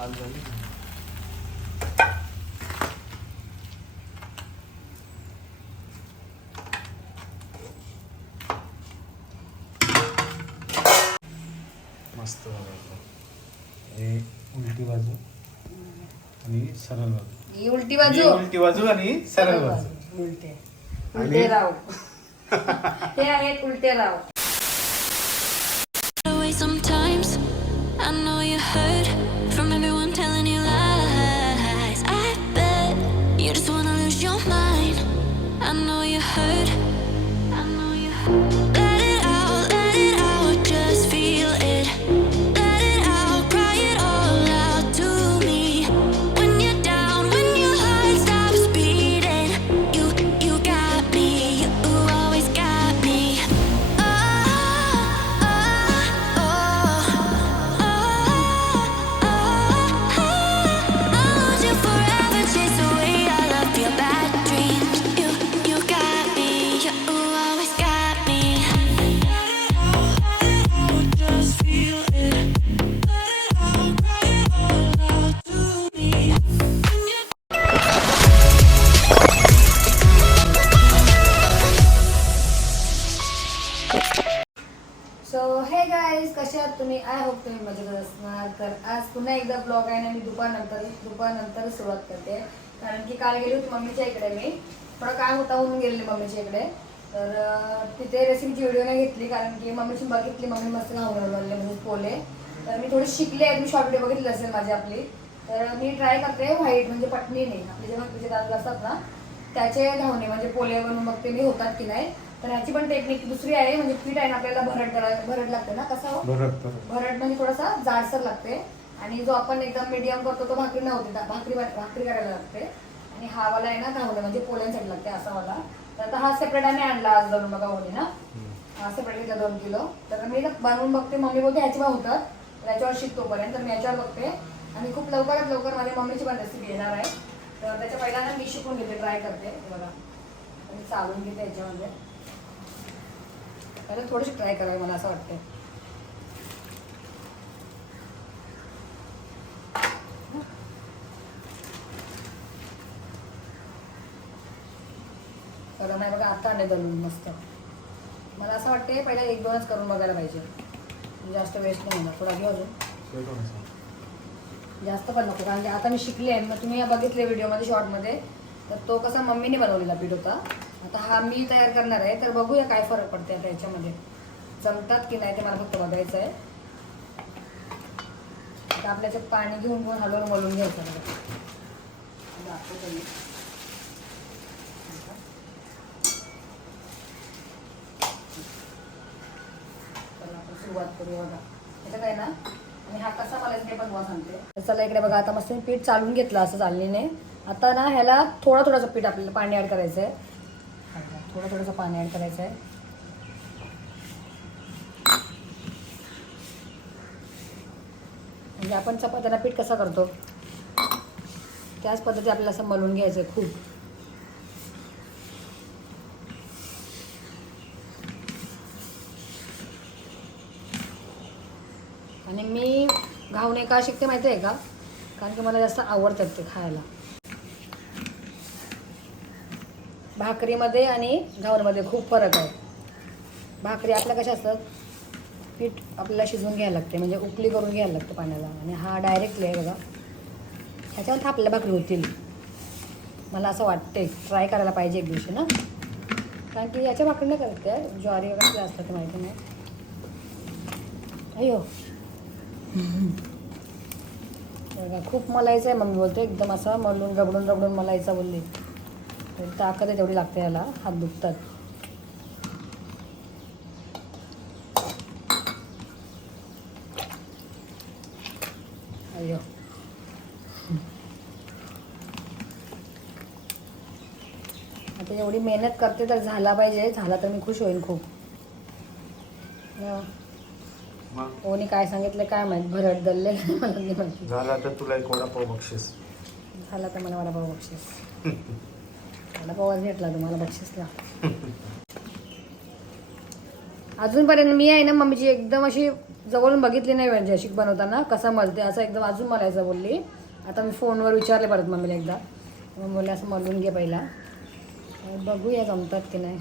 चाल झाली. मस्त हे उलटी बाजू आणि सरळ बाजू. ही उलटी ही बाजू उलटी बाजू आणि सरळ बाजू. उलटे. आणि- उलटे राव. हे आहेत उलटे राव. hurt दुपारनंतर दुपारनंतर सुरुवात करते. कारण की काल गेली होती मम्मीच्या इकडे मी. थोडं काम होता म्हणून गेलेली मम्मीच्या इकडे. तर तिथे रेसिपीची व्हिडिओ नाही घेतली कारण की मम्मीची बघितली मम्मी मस्त घालून बनले म्हणजे पोले. तर मी थोडी शिकले तुम्ही शॉर्ट व्हिडिओ बघितली असेल माझी आपली. तर मी ट्राय करते व्हाईट म्हणजे पटणीने आपले जे भाकरीचे तांदूळ असतात ना त्याचे घावणे म्हणजे पोले बनवून बघते मी होतात की नाही. तर ह्याची पण टेक्निक दुसरी आहे म्हणजे पीठ आहे ना आपल्याला भरड करायला भरड लागते ना कसा? भरड म्हणजे थोडासा जाडसर लागते. आणि जो आपण एकदम मीडियम करतो तो भाकरी नव्हती. भाकरी भाकरी करायला लागते. आणि हा वाला आहे ना घावणे म्हणजे पोल्यांसाठी लागते असा वाला. तर आता हा सेपरेट आम्ही आणला आज दोन बघा होणी ना. हा सेपरेट घेतला दोन किलो. तर मी बनवून बघते मम्मी बोलते ह्याची होतात. तर याच्यावर शिकतोपर्यंत तर मी याच्यावर बघते. आणि खूप लवकरात लवकर माझ्या मम्मीची पण रेसिपी येणार आहे. तर त्याच्या पहिल्यांदा मी शिकून घेते ट्राय करते. बघा. आणि चालून घेते याच्यामध्ये. थोडीशी ट्राय करावी मला असं वाटतं तर नाही बघा आता आणले दलून मस्त. मला असं वाटते पहिला एक दोनच करून बघायला पाहिजे. म्हणजे जास्त वेस्ट नाही होणार. थोडा घेऊ अजून. जास्त पण नको कारण की आता मी शिकले आहे मग तुम्ही बघितले व्हिडिओमध्ये शॉर्टमध्ये. तर तो कसा मम्मीने बनवलेला पीठ होता. आता हा मी तयार करणार आहे. तर बघूया काय फरक पडते आता याच्यामध्ये. जमतात की नाही ते मला फक्त बघायचं आहे. आता आपल्या याच्यात पाणी घेऊन घेऊन हलवून मलून घ्यायचं बघा. दाखवते मी. चला आपण बघा. त्याच्यात आहे ना? आणि हा कसा मला ते बनवा सांगते. चला इकडे बघा आता मस्त पीठ चालून घेतलं असं चालणीने. आता ना ह्याला थोडं थोडंसं पीठ आपल्याला पाणी ॲड करायचं आहे थोडं थोडंसं पाणी ॲड करायचं आहे म्हणजे आपण चपात्याला पीठ कसा करतो? त्याच पद्धती आपल्याला असं मलून घ्यायचं आहे खूप आणि मी घावणे का शिकते माहिती आहे का? कारण की मला जास्त आवडतात ते खायला. भाकरीमध्ये आणि घावणमध्ये खूप फरक आहे. भाकरी आपल्या कशा असतात? पीठ आपल्याला शिजवून घ्यायला लागते म्हणजे उकली करून घ्यायला लागतं पाण्याला. आणि हा डायरेक्टली आहे बघा. ह्याच्यावर थापल्या भाकरी होतील. मला असं वाटते ट्राय करायला पाहिजे एक दिवशी ना. कारण की याच्या भाकरी नाही करते ज्वारी वगैरे असतात ते माहिती नाही. अयो बघा खूप मलायचं आहे मम्मी बोलते एकदम असा मलून रगडून रगडून मलायचा बोलली. तर ताकद आहे तेवढी लागते याला हात दुखतात. अयो आता एवढी मेहनत करते तर झाला पाहिजे झाला तर मी खुश होईन खूप. कोणी काय सांगितलं काय माहीत भरड दल्ले मला नाही माहिती झाला तर तुला एक वडापाव बक्षीस. झाला तर मला वडापाव बक्षीस. वडापावच भेटला तुम्हाला बक्षीसला. अजूनपर्यंत मी आहे ना मम्मीची एकदम अशी जवळून बघितली नाही म्हणजे अशी बनवताना कसा मलते असं एकदम अजून मलायचं बोलली. आता मी फोनवर विचारले परत मम्मीला एकदा. मग बोलले असं मलून घे पहिला. बघूया जमतात की नाही.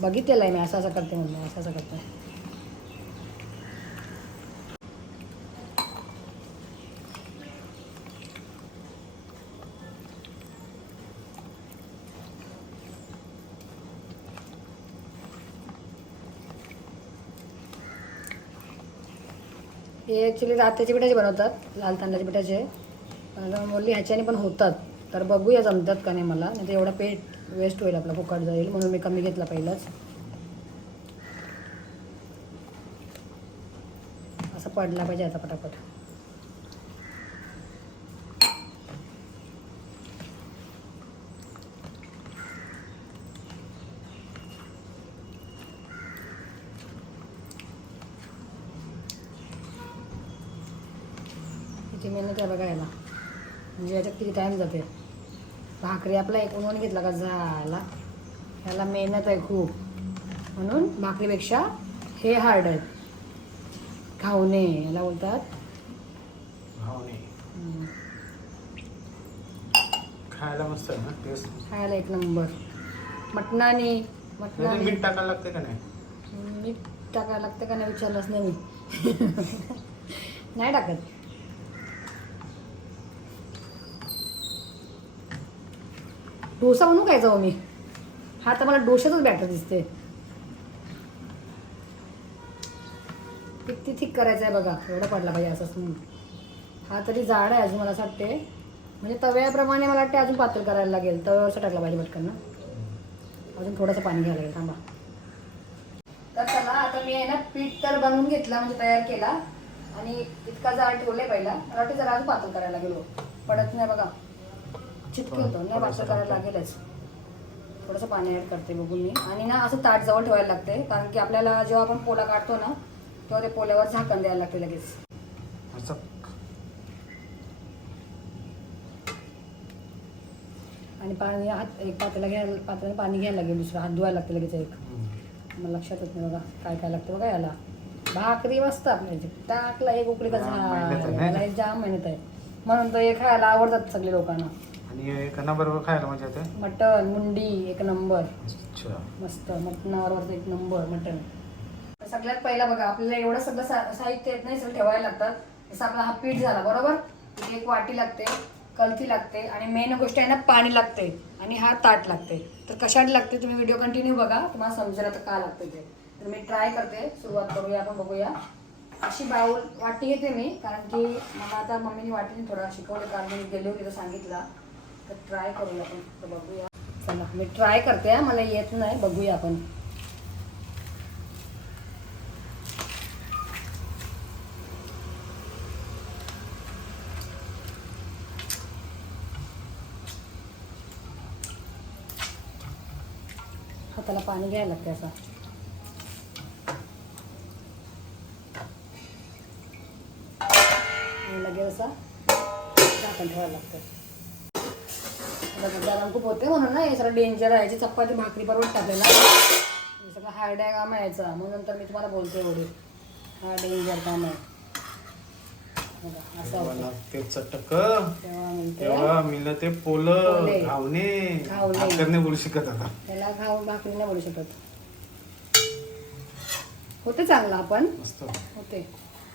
बघितलेलं आहे मी असं असं करते म्हणलं असं असं करते. हे ॲक्च्युली रात्याचे पिठाचे बनवतात लाल तांदळाच्या पिठाचे. पण बोलली ह्याच्याने पण होतात. तर बघूया जमतात का नाही मला. नाही तर एवढा पेट वेस्ट होईल आपला फुकट जाईल म्हणून मी कमी घेतला पहिलाच. असं पडला पाहिजे आता पटापट किती मेहनत आहे बघा याला म्हणजे याच्यात किती टाईम जाते. भाकरी आपला एक उन्हाने घेतला का झाला. ह्याला मेहनत आहे खूप. म्हणून भाकरीपेक्षा हे हार्ड आहेत घावणे याला बोलतात. खायला मस्त आहे ना टेस्ट खायला एक नंबर मटणाने मीठ मटणाने टाकायला लागते का नाही? मीठ टाकायला लागतं का नाही विचारलंच नाही मी. नाही टाकत. डोसा म्हणून काय जाऊ मी. हा तर मला डोशातच बॅटर दिसते किती थिक करायचं आहे बघा. एवढा पडला पाहिजे असंच म्हणून. हा तरी जाड आहे अजून मला असं वाटते म्हणजे तव्याप्रमाणे मला वाटते अजून पातळ करायला लागेल. तव्यावरचं टाकला पाहिजे पटकन ना. अजून थोडंसं पाणी घ्यायला लागेल. थांबा. तर चला आता मी आहे ना पीठ तर बनवून घेतला म्हणजे तयार केला. आणि इतका जाड ठेवले पहिला. मला वाटते जरा अजून पातळ करायला गेलो हो. पडत नाही बघा. चिटके होतं नाही पातळ करायला लागेलच. थोडंसं पाणी ॲड करते बघून मी. आणि ना असं ताट जवळ ठेवायला लागते कारण की आपल्याला जेव्हा आपण पोला काढतो ना तेव्हा ते पोल्यावर झाकण द्यायला लागते लगेच. आणि पाणी हात एक पातेला घ्यायला पातेला पाणी घ्यायला लागेल दुसरं हात धुवायला लागते लगेच एक. मला लक्षात येत नाही बघा काय काय लागतं बघा याला. भाकरी मस्त आपल्या ह्याच्यात. टाकला एक उकळी का? जाम मेहनत आहे. म्हणून तर हे खायला आवडतात सगळे लोकांना. आणि कणा बरोबर खायला मजा येते? मटन मुंडी एक नंबर. अच्छा. मस्त मटणावर एक नंबर मटन सगळ्यात पहिला बघा आपल्याला एवढं सगळं सा- साहित्य येत नाही सगळं ठेवायला लागतात. जसं आपला हा पीठ झाला बरोबर? इथे एक वाटी लागते कलथी लागते आणि मेन गोष्ट आहे ना पाणी लागते आणि हा ताट लागते. तर कशासाठी लागते तुम्ही व्हिडिओ कंटिन्यू बघा तुम्हाला समजेल आता का लागते ते. तर मी ट्राय करते सुरुवात करूया आपण बघूया. अशी बाऊल वाटी घेते मी कारण की मला आता मम्मीने वाटीने थोडा शिकवलं कारण मी गेले होते तर सांगितलं. तर ट्राय करूया आपण तर बघूया. चला मी ट्राय करते मला येत नाही. बघूया आपण. हाताला पाणी घ्यायला लागते असं आणि लगेच असा झाकण ठेवायला लागतं गरम खूप होते. म्हणून ना हे सगळं डेंजर आहे. याची चपाती भाकरी परवडत आपल्याला हे सगळं हार्ड आहे काम यायचं म्हणून नंतर मी तुम्हाला बोलते एवढी. हा डेंजर काम आहे. तेव्हा मिळलं ते पोलं. घावणे. बोलू शकत आता. त्याला घाव भाकरी नाही बोलू शकत. होते चांगला आपण? होते.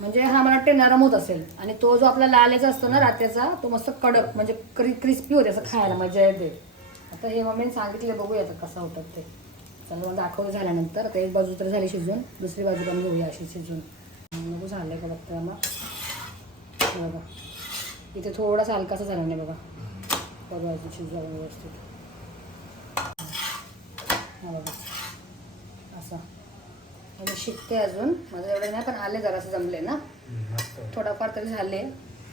म्हणजे हा मला वाटते नरम होत असेल. आणि तो जो आपला लाल्याचा असतो ना रात्याचा तो मस्त कडक म्हणजे क्रि क्रिस्पी होते असं खायला मजा येते. आता हे मम्मीने सांगितले बघूया आता कसं होतात ते. चला मग दाखवलं झाल्यानंतर आता एक बाजू तर झाली शिजून दुसरी बाजू पण घेऊया अशी शिजून. नको झालं आहे का बघते मग बघा. इथे थोडासा हलकासा झाला नाही बघा. बघा अजून शिजला व्यवस्थित. बघा. असं. आणि शिकते अजून. माझं एवढं नाही पण आले जरासे जमले ना. थोडाफार तरी झाले.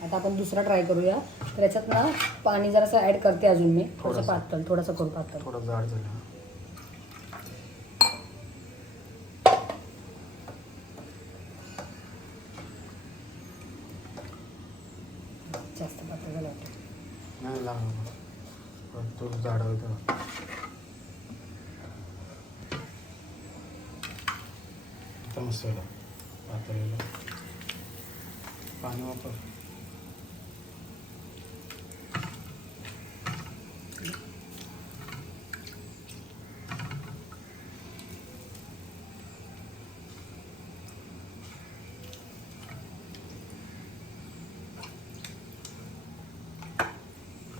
आता आपण दुसरा ट्राय करूया. तर याच्यात ना पाणी जरासं ॲड करते अजून मी. थोडंसं. पातळ थोडंसं करू पातळ. थोडं जाड झालं जास्त पातळ झालं वाटतं. नाही लागलं पण तो जाड होतं. आता मस्त झालं पातळ पाणी वापर.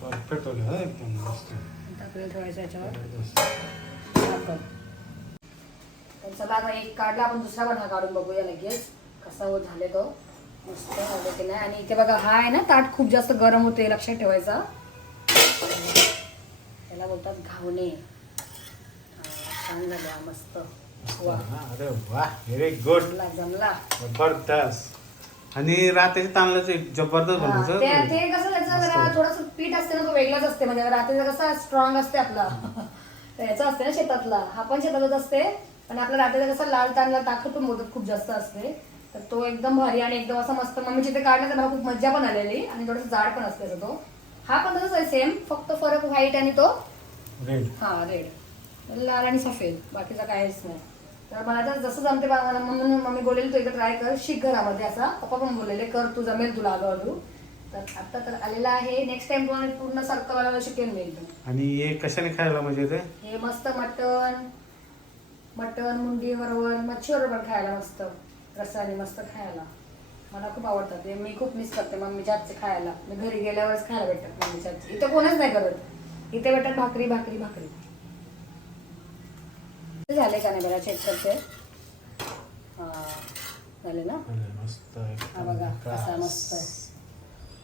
परफेक्ट हा एकदम मस्त. टाकलेलं ठेवायचं याच्यावर. तर चला आता एक काढला आपण दुसरा पण हा काढून बघूया लगेच. कसा हो झाले तो. मस्त झाले की नाही. आणि इथे बघा हा आहे ना ताट खूप जास्त गरम होते लक्षात ठेवायचा. त्याला बोलतात घावणे. छान झाले हा, मस्त. वा. अरे वा व्हेरी गुड जमला जमला. जबरदस्त. आणि रात्रीचे तांदळाचं एक जबरदस्त हा, बनवायचं ते ते कसं त्याचं जरा. थोडंसं पीठ असते ना तो वेगळाच असते. म्हणजे रात्रीचा कसा स्ट्रॉंग असते आपला. तर याचा असते ना शेतातला. हा पण शेतातच असते. पण आपल्या रात्रीचा कसा लाल तांदळा ताकद पण मोदक खूप जास्त असते. तर तो एकदम भारी आणि एकदम असा मस्त. मम्मीची ते काढला तर मला खूप मजा पण आलेली आणि थोडंसं जाड पण असते तो. हा पण तसंच आहे सेम फक्त फरक व्हाईट आणि तो रेड हा रेड लाल आणि सफेद. बाकीचा काहीच नाही. तर मला तर जसं जमते मला म्हणून मम्मी बोलेली तू एकदा ट्राय कर. शिक घरामध्ये असा. पप्पा पण बोललेले कर तू जमेल तुला हळूहळू तर आता तर आलेला आहे. नेक्स्ट टाइम तुम्हाला पूर्ण सारखं मला शिकेल मी एकदम. आणि हे कशाने खायला म्हणजे ते? हे मस्त मटण मटण मुंडी बरोबर मच्छी बरोबर खायला मस्त. रसाने मस्त खायला. मला खूप आवडतात. ते मी खूप मिस करते मम्मीच्या हातचे खायला. मी घरी गेल्यावरच खायला भेटतात मम्मीच्या हातचे इथं कोणच नाही करत. इथे भेटतात भाकरी भाकरी भाकरी. झाले का नाही बघा चेक करते? हा झाले ना? हा बघा कसा. मस्त आहे.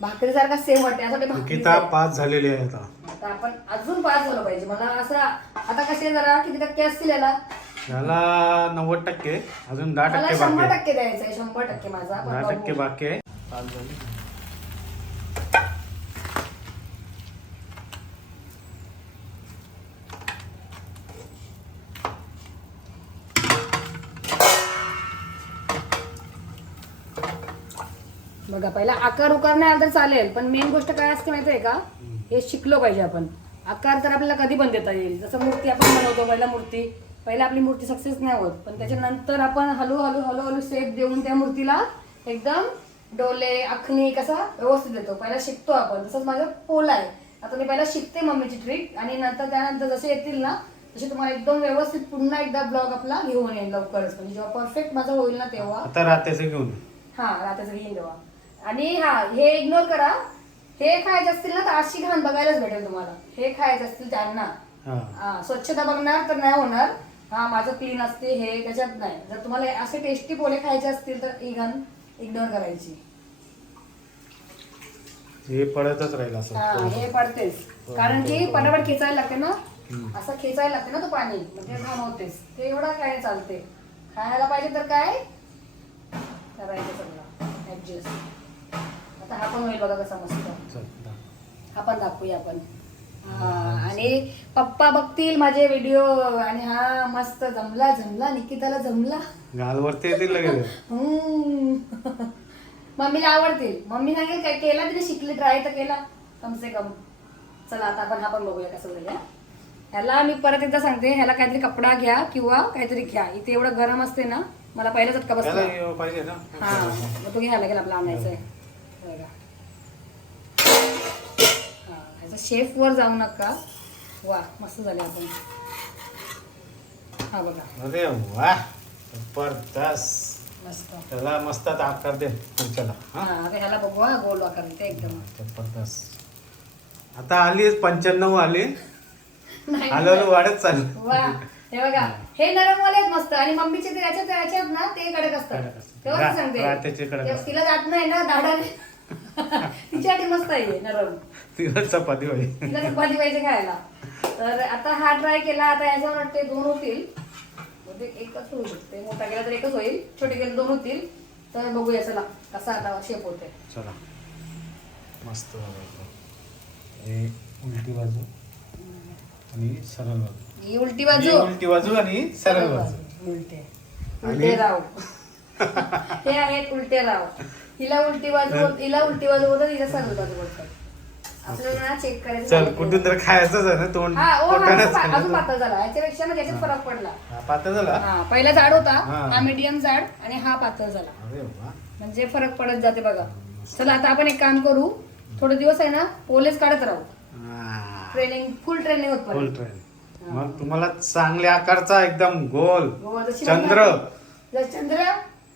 भाकरी सारखा सेम वाटते भाकरी निकिता पाच झालेली आहे आता. आता आपण अजून पाच झालं पाहिजे. मला असं आता कसे जरा किती टक्के असतील याला याला नव्वद टक्के. अजून दहा मला टक्के शंभर बाकी. आहे. टक्के द्यायचं आहे शंभर टक्के माझा पण दहा बघू. टक्के बाकी आहे. पाच झाली. बघा पहिला आकार उकार नाही आला तर चालेल पण मेन गोष्ट काय असते माहितीये का? हे शिकलो पाहिजे आपण. आकार तर आपल्याला कधी पण देता येईल. जसं मूर्ती आपण बनवतो पहिला मूर्ती. पहिला आपली मूर्ती सक्सेस नाही होत. पण त्याच्यानंतर आपण हळूहळू हळूहळू शेप देऊन त्या मूर्तीला एकदम डोले आखणी कसा व्यवस्थित देतो. पहिला शिकतो आपण. तसंच माझं पोल आहे. आता मी पहिला शिकते मम्मीची ट्रिक आणि नंतर त्यानंतर जसे येतील ना तसे तुम्हाला एकदम व्यवस्थित पुन्हा एकदा ब्लॉग आपला घेऊन येईल लवकरच. म्हणजे जेव्हा परफेक्ट माझं होईल ना तेव्हा. आता रात्याचं घेऊन. हा रात्रीचं घेईन तेव्हा. आणि हा हे इग्नोर करा. हे खायचे असतील ना तर अशी घाण बघायलाच भेटेल तुम्हाला. हे खायचे असतील त्यांना. स्वच्छता बघणार तर नाही होणार. हा माझं क्लीन असते हे त्याच्यात नाही. जर तुम्हाला असे टेस्टी पोले खायचे असतील तर ही घाण इग्नोर करायची. हे पडतच राहील हा असं. हे पडतेच. कारण की पटापट खेचायला लागते ना. असं खेचायला लागते ना तो पाणी? म्हणजे होतेच. ते एवढं काय चालते. खायला पाहिजे तर काय? करायचं सगळं. ऍडजस्ट आता हा पण होईल बघा कसा मस्त. चल. हा पण दाखवूया आपण. हा आणि पप्पा बघतील माझे व्हिडिओ आणि हा मस्त जमला जमला निकिताला जमला. गालवरती येतील लगेच. हम्म. मम्मीला आवडतील. मम्मी सांगेल काय केला तिने शिकली ट्राय तर केला. कम से कम. चला आता आपण हा पण बघूया कसं होईल हा. ह्याला मी परत एकदा सांगते ह्याला काहीतरी कपडा घ्या किंवा काहीतरी घ्या. इथे एवढं गरम असते ना मला पहिला त्याला बसला हे पाहिजे ना. हा मग तो घ्यायला लागेल आपला आणायचा आहे बघा. शेफ वर जाऊ नका. वा मस्त झाले आपण. हा बघा. अरे वा जबरदस्त. मस्त. त्याला मस्त आता आकार दे पुढच्याला हा? हा आता ह्याला बघू हा गोल आकार इथे एकदम. जबरदस्त. आता आली पंच्याण्णव आली. नाही. हळूहळू वाढत चालू वा हे बघा हे. नरम वाले आहेत मस्त. आणि मम्मीचे ते याच्यात याच्यात ना ते कडक असतात. तेव्हा सांगते. रात्याचे कडक ते- असतात. तिला जात नाही ना दाडाने तिच्यासाठी मस्त आहे नरम. तिला चपाती पाहिजे. तिला चपाती पाहिजे खायला. तर आता हा ट्राय केला आता याच्यावर वाटते दोन होतील. बहुतेक एकच होऊ शकते. मोठा केला तर एकच होईल. छोटे केले दोन होतील. तर बघूया चला कसा आता शेप होते चला. मस्त. हे उलटी बाजू आणि सरळ बाजू. ही उलटी ही बाजू उलटी बाजू आणि सरळ बाजू. उलटे. उलटे राव. हे आहेत उलटे राव. हिला उलटी बाजू होत- हिला उलटी बाजू होतं हिला सरळ बाजू बोलतात. आपल्याला ना चेक करायचं चल कुठून तर खायचंच आहे ना तोंड हा ओ हा पोटानंच अजून पा- अजून खायचं. पातळ झाला. याच्यापेक्षा त्याच्यात फरक पडला. हा, पातळ झाला? हा पहिला जाड होता हा. हा मीडियम जाड आणि हा पातळ झाला. अरे वा. म्हणजे फरक पडत जाते बघा. चला आता आपण एक काम करू. थोडे दिवस आहे ना पोलेच काढत राहू. हा. ट्रेनिंग फुल ट्रेनिंग होत फुल पर्यंत. ट्रेन मग तुम्हाला चांगल्या आकारचा एकदम गोल. चंद्र. चंद्र.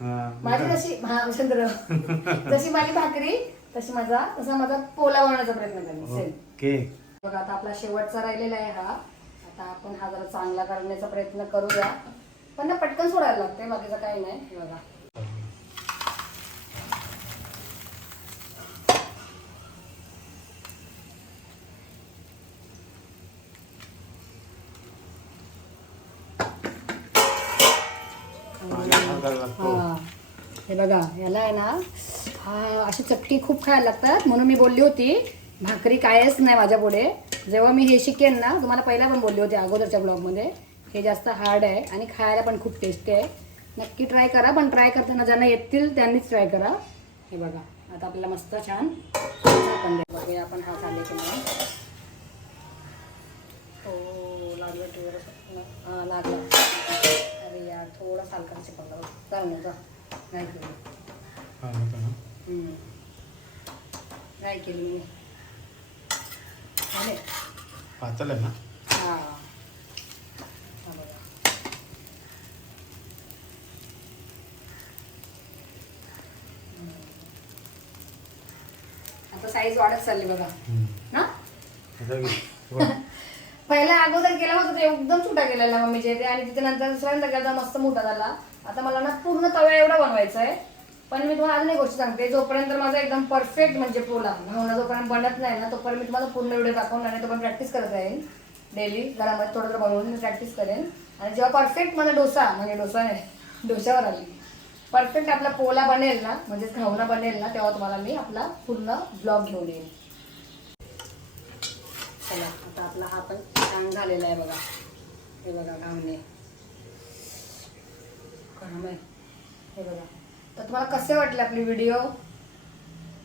माझी जशी हा चंद्र जशी माझी भाकरी तशी माझा तसा माझा पोला बनवण्याचा प्रयत्न करेन. Same okay. बघा आता आपला शेवटचा राहिलेला आहे हा. आता आपण हा जरा चांगला करण्याचा प्रयत्न करूया. पण ना पटकन सोडायला लागते बाकीचं काही नाही. बघा. हे बघा याला आहे ना हा अशी चटकी खूप खायला लागतात. म्हणून मी बोलली होती भाकरी कायच नाही माझ्या पुढे. जेव्हा मी हे शिकेन ना तुम्हाला पहिला पण बोलली होती अगोदरच्या ब्लॉगमध्ये. हे जास्त हार्ड आहे आणि खायला पण खूप टेस्टी आहे. नक्की ट्राय करा पण ट्राय करताना ज्यांना येतील त्यांनीच ट्राय करा. हे बघा आता आपल्याला मस्त छान आपण बघूया आपण हा खाल्ले की नाही. हो लागलं टीव्हीवर हां लागलं. अरे यार थोडा सालकांची शिकवलं. चाल जा. नाही केली हा, होतं ना? हम्म. नाही केली मी झाले पातळ आहे ना हां हा बघा हम्म. आता साईज वाढत चालली बघा हम्म. ना आता घे. वर. पहिला अगोदर केला होता ते एकदम छोटा केलेला मम्मीच्या इथे आणि तिथे नंतर दुसऱ्यांदा केला मस्त मोठा झाला आता मला ना पूर्ण तव्या एवढा बनवायचा आहे पण मी तुम्हाला अजून एक गोष्ट सांगते. जोपर्यंत माझा एकदम परफेक्ट म्हणजे पोला म्हणून जोपर्यंत बनत नाही ना तोपर्यंत मी तुम्हाला पूर्ण व्हिडिओ दाखवून नाही तोपर्यंत प्रॅक्टिस करत राहील डेली घरामध्ये थोडं थोडं बनवून मी प्रॅक्टिस करेन. आणि जेव्हा परफेक्ट माझा डोसा म्हणजे डोसा नाही डोशावर आली. परफेक्ट आपला पोला बनेल ना म्हणजे खाऊना बनेल ना तेव्हा तुम्हाला मी आपला पूर्ण ब्लॉग घेऊन येईन. चला आता आपला हा पण छान झालेला आहे बघा. हे बघा घावणे काम आहे हे बघा. तर तुम्हाला कसे वाटले आपली व्हिडिओ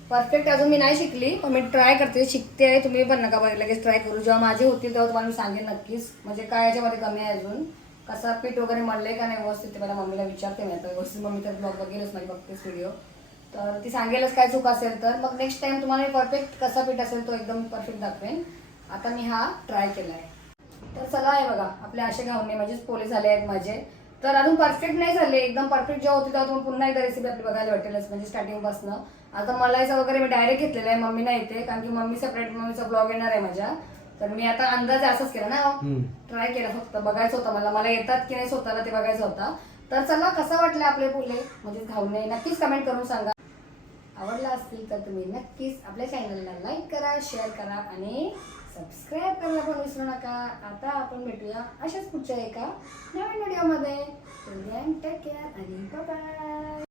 परफेक्ट अजून मी नाही शिकली पण मी ट्राय करते. शिकते आहे. तुम्ही पण नका बघ. लगेच ट्राय करू. जेव्हा माझे होतील तेव्हा तुम्हाला मी सांगेन नक्कीच. म्हणजे काय याच्यामध्ये कमी आहे अजून? कसा पीठ वगैरे मळले का नाही व्यवस्थित? ते मला मम्मीला विचारते मी आता. व्यवस्थित मम्मी तर ब्लॉग बघेलच नाही. बघतेच व्हिडिओ तर ती सांगेलच काय चूक असेल तर. मग नेक्स्ट टाइम तुम्हाला परफेक्ट कसा पीठ असेल तो एकदम परफेक्ट दाखवेन. आता मी हा ट्राय केला आहे तर चला आहे बघा. आपले असे घावणे म्हणजेच पोले झाले आहेत माझे. तर अजून परफेक्ट नाही झाले. एकदम परफेक्ट जेव्हा होती तेव्हा तुम्ही पुन्हा एकदा रेसिपी आपली बघायला भेटेलच म्हणजे स्टार्टिंगपासून आता मलाईचा वगैरे मी डायरेक्ट घेतलेला आहे मम्मी नाही येते कारण की मम्मी सेपरेट मम्मीचा ब्लॉग येणार आहे माझ्या. तर मी आता अंदाजे असंच केला ना. ट्राय केला फक्त बघायचं होतं मला. मला येतात की नाही स्वतःला ते बघायचं होतं. तर चला कसं वाटलं आपले फुले? म्हणजे घावणे नक्कीच कमेंट करून सांगा. आवडला असतील तर तुम्ही नक्कीच आपल्या चॅनलला लाईक करा शेअर करा आणि सबस्क्राईब करायला पण विसरू नका. आता आपण भेटूया अशाच पुढच्या एका नवीन व्हिडिओमध्ये टेक केअर आणि बाय